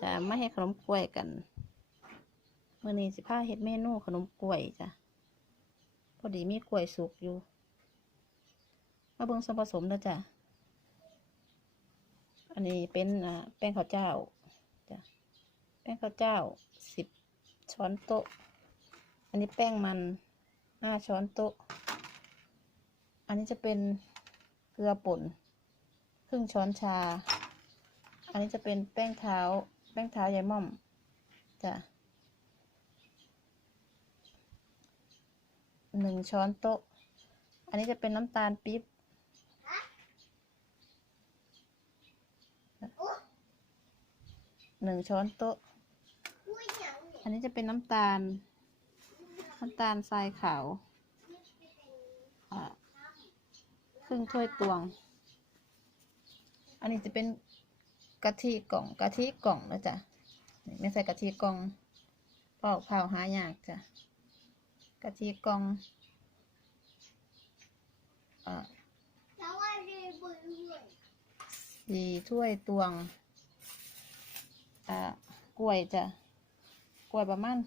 จะไม่ให้ขนมกล้วยกันเมื่อนี้สิพาเฮ็ดเมนูขนมกล้วยจ้ะพอดีมีกล้วยสุกอยู่ มาเบิ่งส่วนผสมนะจ้ะอันนี้เป็นแป้งข้าวเจ้าจ้ะแป้งข้าวเจ้าสิบช้อนโต๊ะ อันนี้แป้งมันห้าช้อนโต๊ะ อันนี้จะเป็นเกลือป่นครึ่งช้อนชา อันนี้จะเป็นแป้งเท้า แป้งเท้ายายม่อมจ้ะหนึ่งช้อนโต๊ะ อันนี้จะเป็นน้ำตาลปี๊บหนึ่งช้อนโต๊ะ อันนี้จะเป็นน้ำตาล น้ำตาลทรายขาวอ่าครึ่งถ้วยตวง อันนี้จะเป็น กะทิกล่องกะทิกล่องนะจ๊ะไม่ใส่กะทิกล่องปอกเผาหายากจ้ะกะทิกล่องอ่าสี่ถ้วยตวงอ่ากล้วยจ้ะกล้วยประมาณ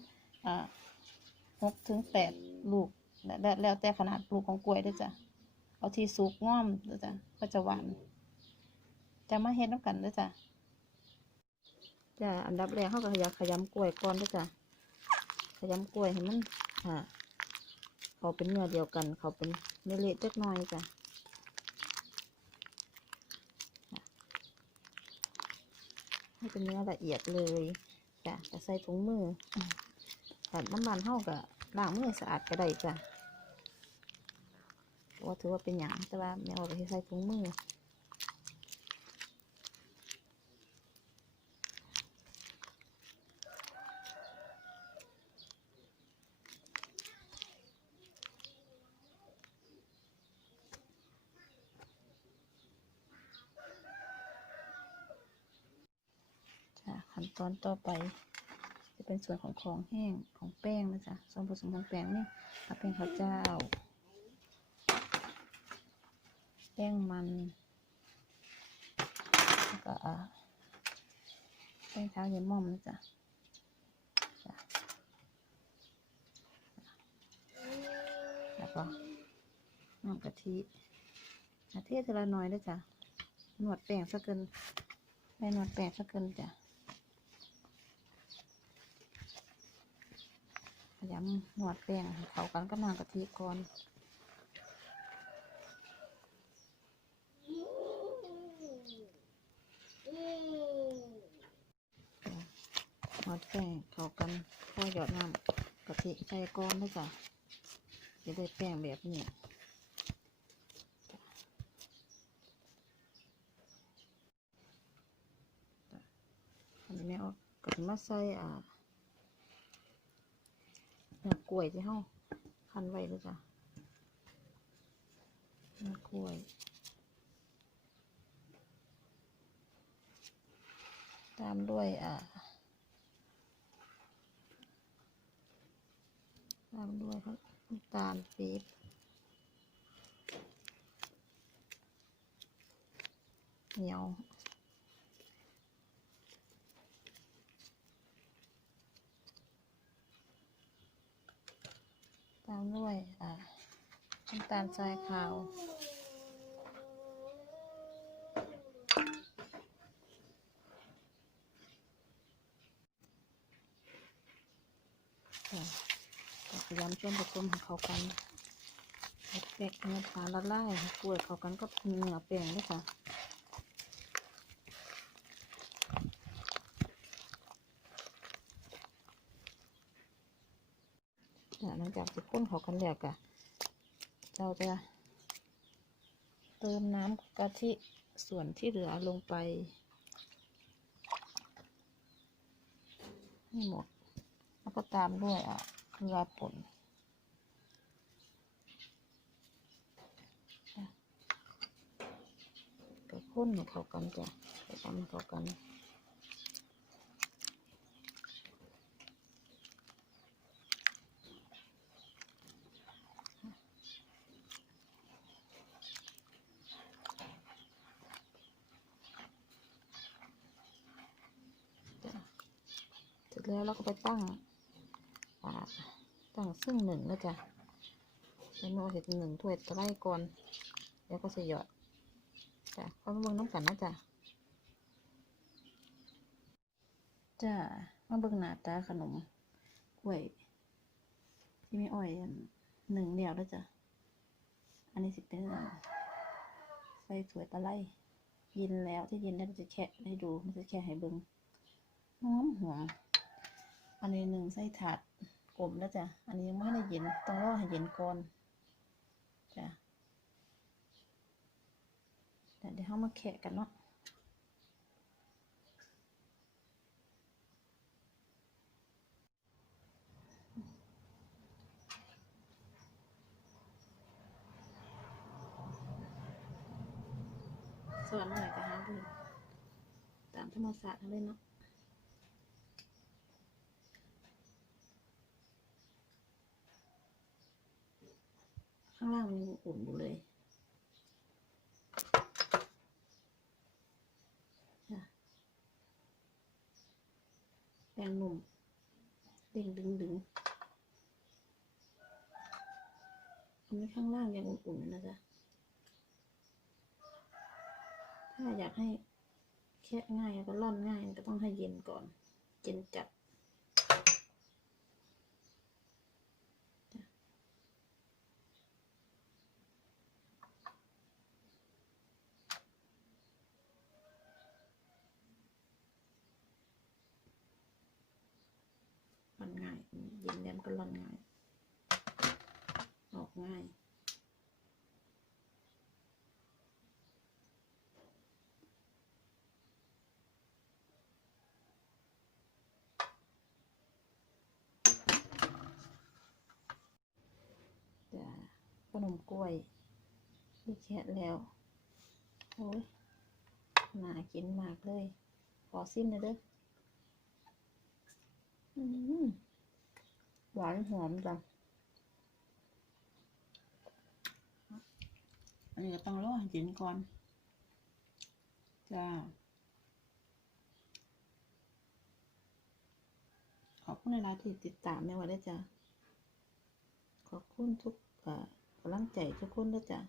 อ่าหกถึงแปดลูกแล้วแล้วแล้วแต่ขนาดลูกของกล้วยด้วยจ้ะเอาที่สุกง่อมด้วยจ้ะก็จะหวาน จะมาเฮ็ดน้ำกันด้วยจ้ะจ้ะอันดับแรกเขาก็ขยำขยำกล้วยก่อนด้วยจ้ะขยำกล้วยให้มันอ่าเขาเป็นเนื้อเดียวกัน เขาเป็นเนื้อเละเล็กน้อยจ้ะให้เป็นเนื้อละเอียดเลยจ้ะจะใส่ถุงมือแต่น้ำมันเท่ากับล้างมือสะอาดก็ได้จ้ะว่าถือว่าเป็นอย่างแต่ว่าแม่เอาไปใส่ถุงมือ จ้ะ ขั้นตอนต่อไป จะเป็นส่วนของของแห้งของแป้งนะจ๊ะส่วนผสมของแป้งนี่แป้งข้าวเจ้า แป้งมันแล้วก็แป้งเท้าเยายม่อมนะจ๊ะแล้วก็น้ำกะทิกะทิทีละน้อยด้วยจ้ะหนวดแป้งสักเกินไม่หนวดแป้งสักเกินจ้ะ พยายามนวดแป้งให้เข้ากันกับน้ำกะทิก่อนนวดแป้งเข้ากันพอหยอดน้ำกะทิใส่ก้อนด้วยจ้ะจะได้แป้งแบบนี้อันนี้แม่เอากะทิมาใส่อ่า เนื้อกล้วยที่ห้องคันไว้เลยจ้ะเนื้อกล้วยตามด้วยอ่าตามด้วยครับน้ำตาลปี๊บเหนียว ตามด้วยอ่าน้ำตาลทรายขาว พยายามช่วยผสมให้เข้ากันแป้งเนื้อผาละลายกล้วยเข้ากันก็เนื้อแป้งด้วยค่ะ หลังจากที่ข้นเขากันแล้วก็เราจะเติมน้ำกะทิส่วนที่เหลือลงไปให้หมด แล้วก็ตามด้วยอะเกลือป่นจ้ะก็ข้นเขากันจ้ะไปทำให้เขากัน เสร็จแล้วเราก็ไปตั้งอ่าตั้งซึ่งหนึ่งแล้วจ้ะแล้วโนเสร็จหนึ่งถ้วยตะไลก่อนแล้วก็จะหยอดจ้ะค่อยมาเบิ่งน้ำกันนะจ้ะจ้ะมาเบิ่งหน้าตาขนมกล้วยที่ไม่อ้อยหนึ่งเดียวแล้วจ้ะอันนี้สิเป็นใส่ถ้วยตะไลเยินแล้วที่ย็นแล้วจะแคะให้ดูมันจะแคะให้เบิ่งหอมหอม อันนี้หนึ่งใส่ถาดกลมแล้วจ้ะ อันนี้ยังไม่ได้เย็น ต้องรอให้เย็นก่อนจ้ะแต่เดี๋ยวเรามาแคะกันเนาะส่วนหน่อยก็หาดูตามธรรมศาสตร์เอาเลยเนาะ ข้างล่างมันอุ่นอยู่เลยจ้ะแป้งนุ่มเด้งดึงดึงอันนี้ข้างล่างยังอุ่นๆอยู่นะจ๊ะ ถ้าอยากให้แค่ง่ายแล้วก็ร่อนง่ายก็ต้องให้เย็นก่อน เย็นจัดจ้ะ ร่อนง่ายอืมเย็นแล้วมันก็ร่อนง่าย ออกง่ายจะขนมกล้วยที่แคะแล้วโอ้ยหนากินมากเลย ขอซิมหน่อยเด้ออืม หวานหอมจังอันนี้ก็ต้องรอให้เย็นก่อน จ้า ขอบคุณในรายที่ติดตามแม่ว่าได้จ้า ขอบคุณทุกอ่อกำลังใจทุกคนด้วยจ้า